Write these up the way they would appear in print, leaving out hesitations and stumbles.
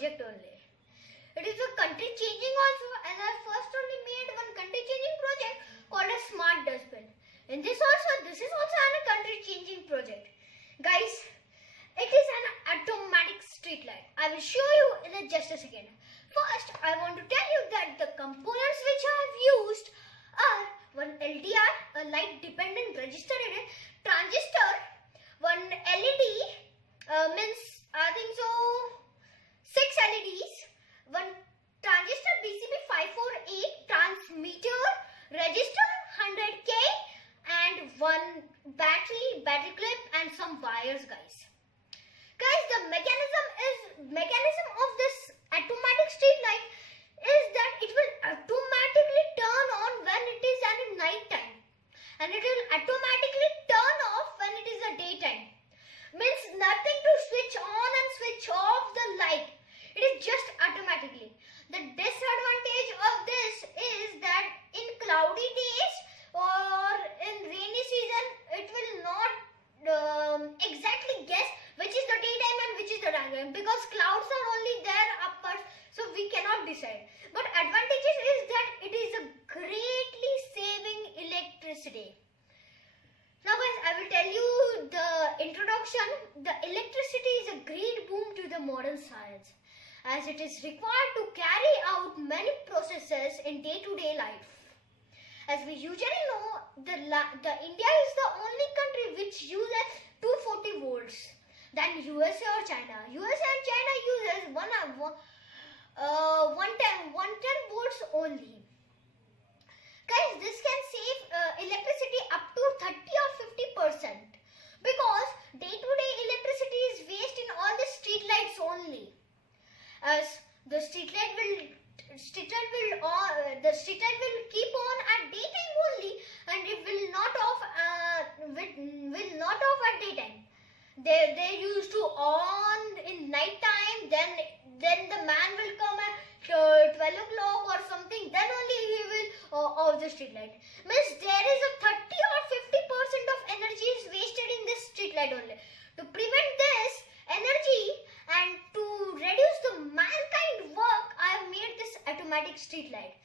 project only. It is a country changing also, as I first only made one country changing project called a smart dustbin. And this is also a country changing project. Guys, it is an automatic street light. I will show you in just a second. First, I want to tell you that the components which I have used are one LDR, a light dependent resistor in it, transistor, one LED, means I think so 6 LEDs, one transistor BCB 548, transmitter, register 100K, and one battery clip and some wires, guys. Guys, the mechanism of this automatic street light is that it will automatically turn on when it is at night time, and it will automatically turn off when it is a daytime. Means nothing to switch on and switch off the light. It is just automatically. The disadvantage of this is that in cloudy days or in rainy season, it will not exactly guess which is the daytime and which is the nighttime, because clouds are only there upwards, so we cannot decide. But advantages is that it is a greatly saving electricity. Now guys, I will tell you the introduction. The electricity is a great boom to the modern science, as it is required to carry out many processes in day-to-day life. As we usually know, the India is the only country which uses 240 volts than USA or China. USA and China uses 110 volts only. Guys, this can save electricity up to 30 or 50%, because day-to-day electricity is wasted in all the street lights only. As the street light will keep on at daytime only, and it will not off at daytime. They used to on in night time. Then the man will come at 12 o'clock or something. Then only he will off the street light. Means there is a 30 or 50% of energy is wasted in this street light only. To prevent this energy and to reduce the mankind work, I have made this automatic street light.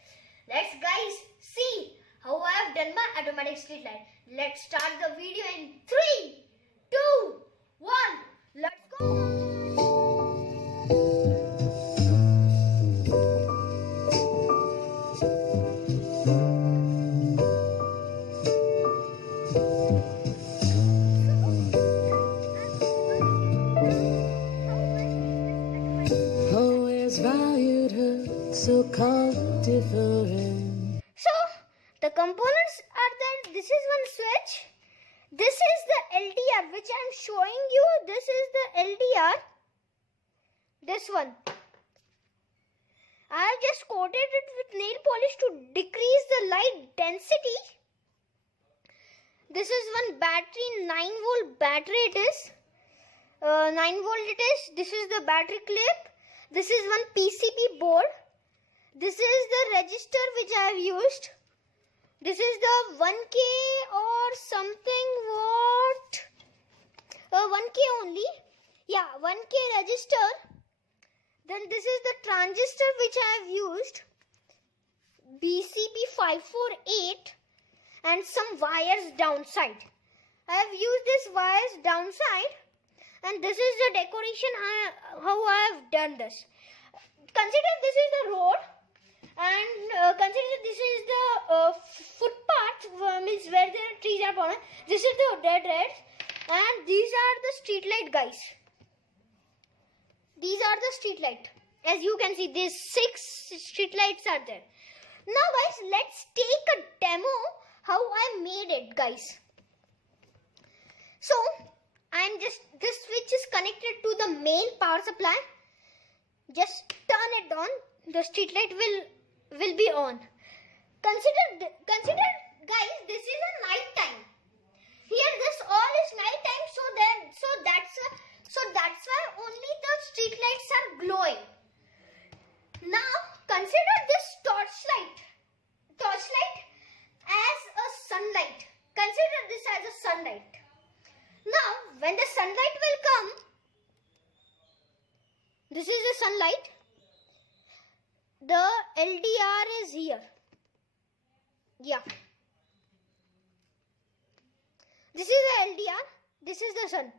Let's guys see how I have done my automatic street light. Let's start the video in 3, 2, 1. Let's go. Valued her so called different. So the components are there. This is one switch. This is the LDR which I am showing you. This is the LDR. This one. I have just coated it with nail polish to decrease the light density. This is one battery, 9-volt battery it is. 9-volt it is. This is the battery clip. This is one PCB board. This is the register which I have used. This is the 1K or something, what? 1K only. Yeah, 1K register. Then this is the transistor which I have used. BCB 548 and some wires downside. I have used these wires downside. And this is the decoration how I have done this. Consider this is the road, and consider this is the footpath, means where the trees are born. This is the dead reds, and these are the street light, guys. These are the street light. As you can see, these 6 street lights are there. Now guys, let's take a demo how I made it, guys. So this switch is connected to the main power supply. Just turn it on. The street light will be on. Consider guys, this is a night time. Here this all is night time, so that's why only the street lights are glowing. Now consider this torchlight as a sunlight. Consider this as a sunlight. Now when the sunlight will come, This is the sunlight. The LDR is here. Yeah. This is the LDR. This is the sun.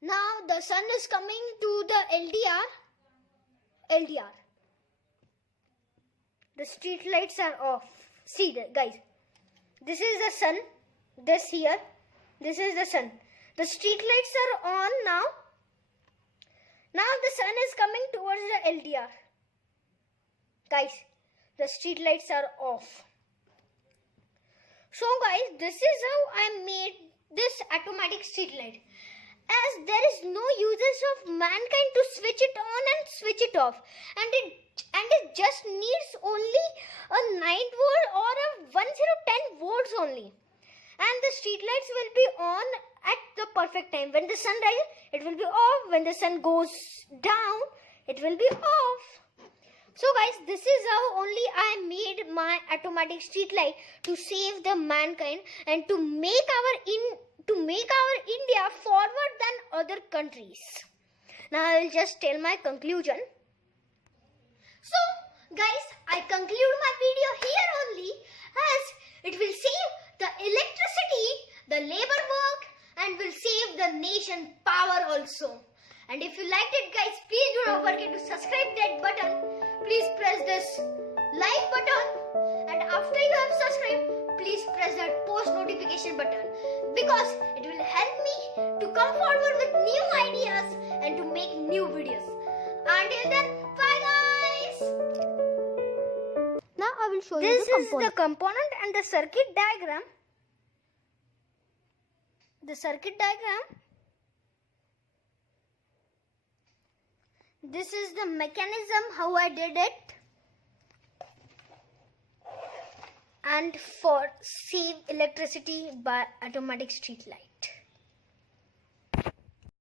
Now the sun is coming to the LDR. The street lights are off. See guys. This is the sun. This here. This is the sun. The street lights are on now. Now the sun is coming towards the LDR. Guys, the street lights are off. So guys, this is how I made this automatic street light. As there is no uses of mankind to switch it on and switch it off, and it just needs only a 9 volt or a 1010 volts only, and the street lights will be on at the perfect time. When the sun rises, it will be off. When the sun goes down, it will be off. So guys, this is how only I made my automatic street light to save the mankind and to make our India forward than other countries. Now I will just tell my conclusion. So guys, I conclude my video here only, as it will save the electricity, the labor work, and will save the nation power also. And if you liked it guys, please do not forget to subscribe that button. Please press this like button, and after you have subscribed, please press that post notification button, because it will help me to come forward with new ideas and to make new videos. Until then, bye guys. Now I will show you This the is component. the component and the circuit diagram. The circuit diagram. This is the mechanism how I did it, and for save electricity by automatic street light.